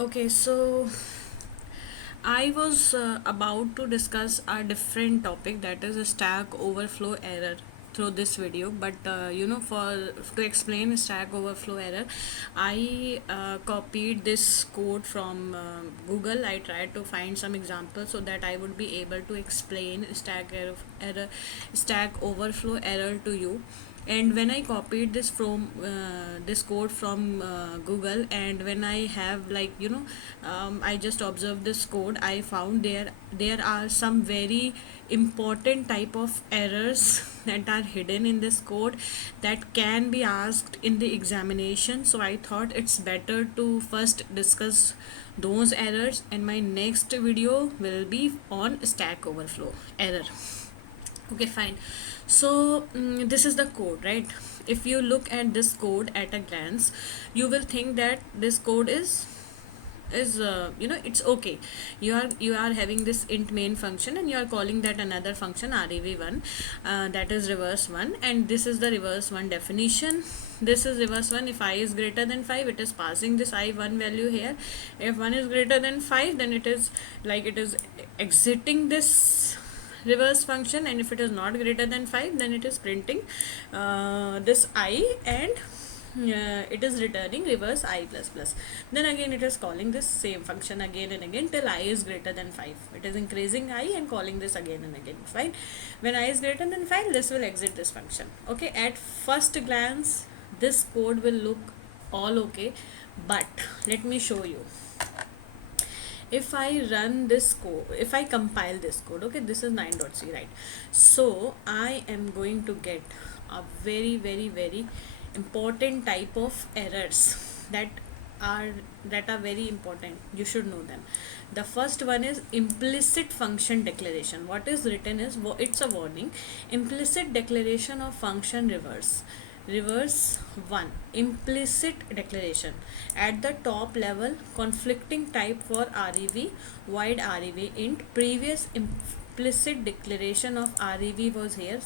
Okay, so I was about to discuss a different topic, that is a Stack Overflow error through this video, but for to explain Stack Overflow error, I copied this code from Google. I tried to find some examples so that I would be able to explain Stack Overflow error to you. And when I copied this code from Google, and when I have, I just observed this code, I found there are some very important type of errors that are hidden in this code that can be asked in the examination. So I thought it's better to first discuss those errors, and my next video will be on Stack Overflow error. Okay, fine. So this is the code, right? If you look at this code at a glance, you will think that this code is it's okay. You are having this int main function, and you are calling that another function rev1, that is reverse one, and this is the reverse one definition. This is reverse one. If I is greater than 5, it is passing this I1 value here. If 1 is greater than 5, then it is exiting this reverse function, and if it is not greater than 5, then it is printing this I, and it is returning reverse I plus plus. Then again it is calling this same function again and again till I is greater than 5. It is increasing I and calling this again and again. Fine. When I is greater than 5, this will exit this function. Okay, at first glance this code will look all okay, but let me show you. If I run this code, if I compile this code, okay, this is 9.c, right? So I am going to get a very, very, very important type of errors that are very important. You should know them. The first one is implicit function declaration. What is written is, it's a warning: implicit declaration of function reverse 1, implicit declaration. At the top level, conflicting type for rev, void rev int. Previous implicit declaration of rev was here.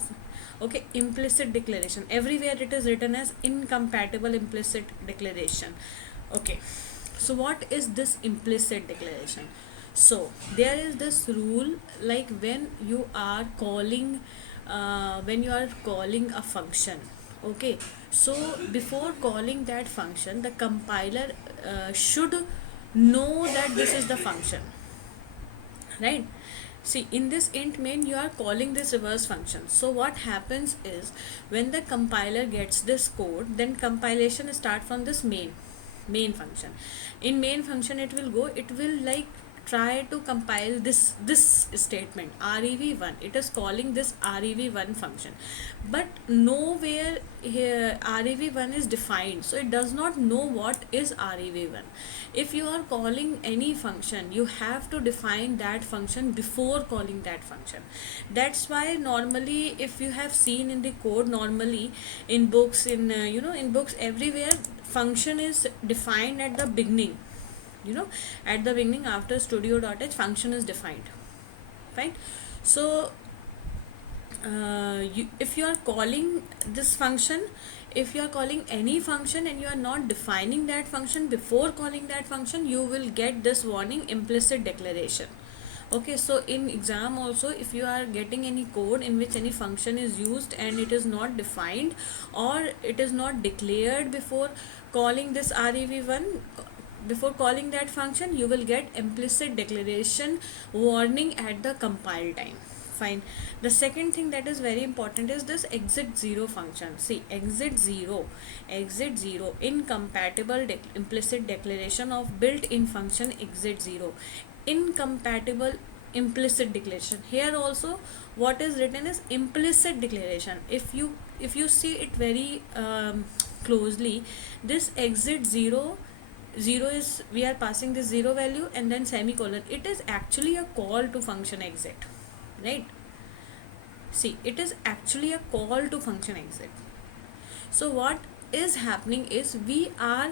Okay, implicit declaration, everywhere it is written as incompatible implicit declaration. Okay, so what is this implicit declaration? So there is this rule, like when you are calling a function. Okay, so before calling that function, the compiler should know that this is the function, right? See, in this int main, you are calling this reverse function. So what happens is, when the compiler gets this code, then compilation start from this main function. In main function, it will like try to compile this statement rev1. It is calling this rev1 function, but nowhere here rev1 is defined, so it does not know what is rev1. If you are calling any function, you have to define that function before calling that function. That's why normally, if you have seen in the code, normally in books, in books everywhere, function is defined at the beginning. At the beginning, after studio.h, function is defined. Fine. So if you are calling this function, if you are calling any function and you are not defining that function before calling that function, you will get this warning, implicit declaration. Okay, so in exam also, if you are getting any code in which any function is used and it is not defined, or it is not declared before calling this rev1, before calling that function, you will get implicit declaration warning at the compile time. Fine. The second thing that is very important is this exit 0 function. See, exit 0 incompatible implicit declaration of built-in function exit 0, incompatible implicit declaration. Here also, what is written is implicit declaration. If you see it very closely, this exit 0 is, we are passing this 0 value and then semicolon. It is actually a call to function exit, right? See, it is actually a call to function exit. So what is happening is, we are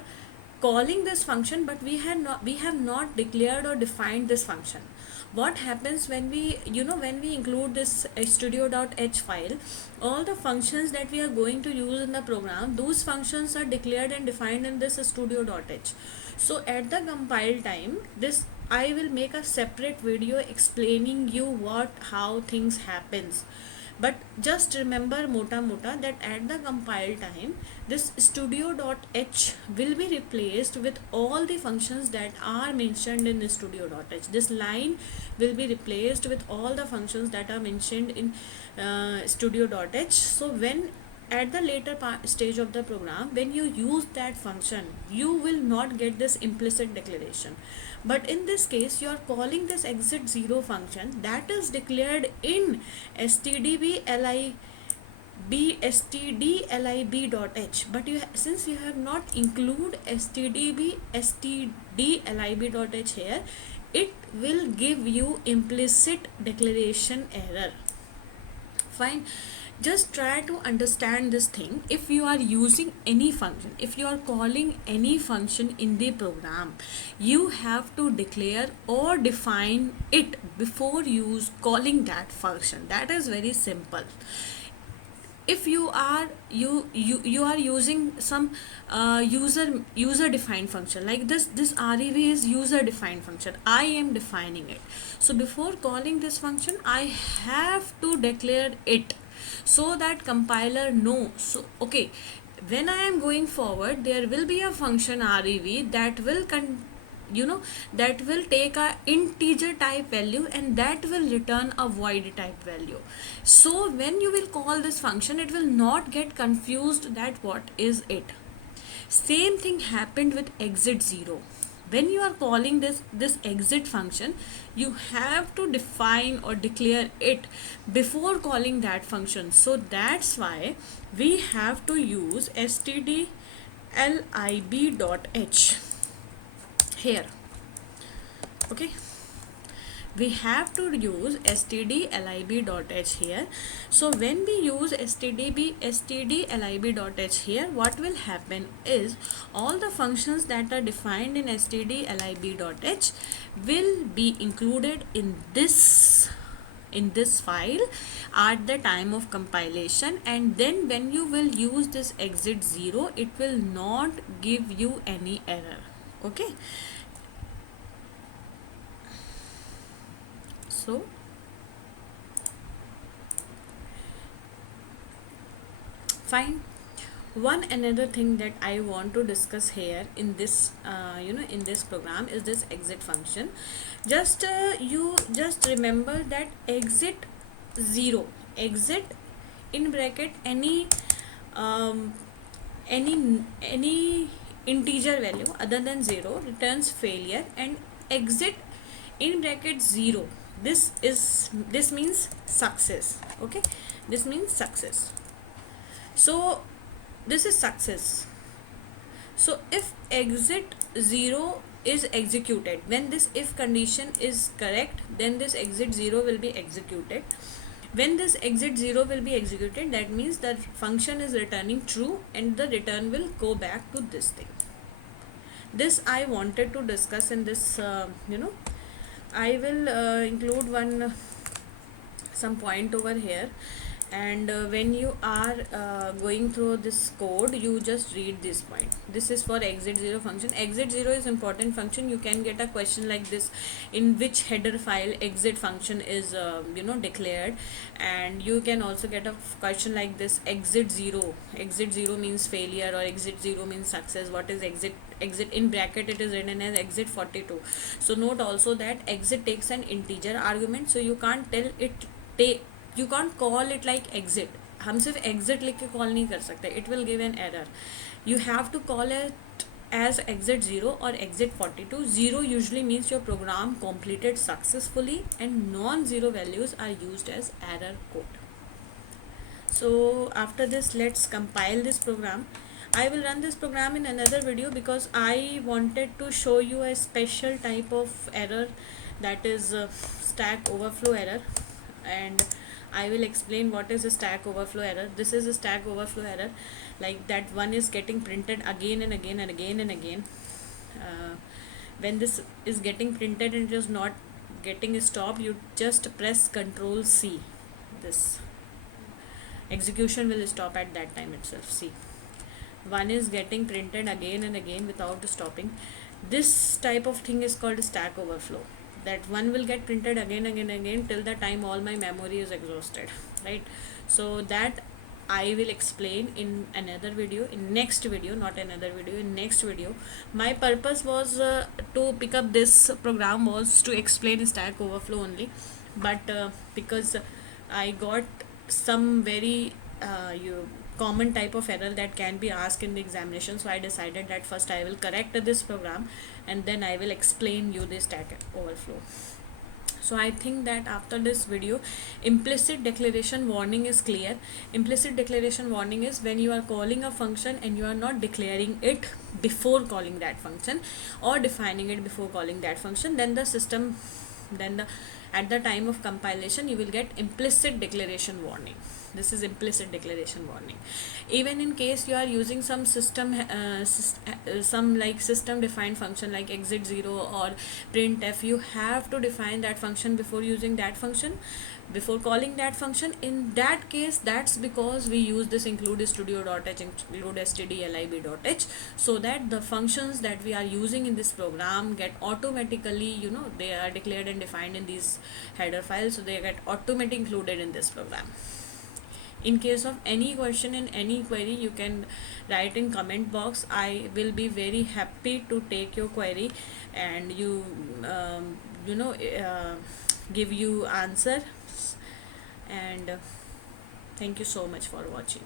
calling this function, but we have not declared or defined this function. what happens when we, when we include this studio.h file, all the functions that we are going to use in the program, those functions are declared and defined in this studio.h. So at the compile time, this I will make a separate video explaining you how things happens. But just remember mota that at the compile time, this studio.h will be replaced with all the functions that are mentioned in studio.h. This line will be replaced with all the functions that are mentioned in studio.h. So when at the later stage of the program, when you use that function, you will not get this implicit declaration. But in this case, you are calling this exit 0 function that is declared in stdblib stdlib.h. But since you have not include stdlib.h here, it will give you implicit declaration error. Fine, just try to understand this thing. If you are using any function, if you are calling any function in the program, you have to declare or define it before calling that function. That is very simple. If you are you are using some user defined function, like this rev is user defined function, I am defining it. So before calling this function, I have to declare it, so that compiler know. So okay, when I am going forward, there will be a function rev that will that will take a integer type value, and that will return a void type value. So when you will call this function, it will not get confused that what is it. Same thing happened with exit 0. When you are calling this exit function, you have to define or declare it before calling that function. So that's why we have to use stdlib.h here. Okay, we have to use stdlib.h here. So when we use stdlib.h here, what will happen is all the functions that are defined in stdlib.h will be included in this file at the time of compilation, and then when you will use this exit 0, it will not give you any error. Okay, so fine. One another thing that I want to discuss here in this in this program is this exit function. You just remember that exit 0, exit in bracket um, any integer value other than 0 returns failure, and exit in bracket 0, this means success. Okay, this means success. So this is success. So if exit 0 is executed, when this if condition is correct, then this exit 0 will be executed. When this exit 0 will be executed, that means that function is returning true, and the return will go back to this thing. This I wanted to discuss in this I will include some point over here, and when you are going through this code, you just read this point. This is for exit 0 function. Exit 0 is important function. You can get a question like this: in which header file exit function is declared. And you can also get a question like this: exit 0 means failure, or exit 0 means success. What is exit in bracket? It is written as exit 42. So note also that exit takes an integer argument, so you can't tell it you can't call it like exit. हम सिर्फ exit लिख के call नहीं कर सकते, it will give an error. You have to call it as exit 0 or exit 42. 0 usually means your program completed successfully, and non-zero values are used as error code. So after this, let's compile this program. I will run this program in another video because I wanted to show you a special type of error, that is stack overflow error, and I will explain what is a stack overflow error. This is a stack overflow error, like that one is getting printed again and again and again and again. When this is getting printed and it is not getting stopped, you just press Control C. This execution will stop at that time itself. See, one is getting printed again and again without stopping. This type of thing is called stack overflow, that one will get printed again and again till the time all my memory is exhausted, right? So that I will explain in another video, in next video, not another video, in next video. My purpose was to pick up this program was to explain stack overflow only, but because I got some very common type of error that can be asked in the examination, so I decided that first I will correct this program and then I will explain you this stack overflow. So I think that after this video, implicit declaration warning is clear. Implicit declaration warning is when you are calling a function and you are not declaring it before calling that function or defining it before calling that function, then the system, then the at the time of compilation you will get implicit declaration warning. This is implicit declaration warning. Even in case you are using some some like system defined function like exit 0 or printf, you have to define that function before using that function, before calling that function. In that case, that's because we use this include studio.h, include stdlib.h, so that the functions that we are using in this program get automatically, they are declared and defined in these header files, so they get automatically included in this program. In case of any question and any query, you can write in comment box. I will be very happy to take your query and give you answer. And thank you so much for watching.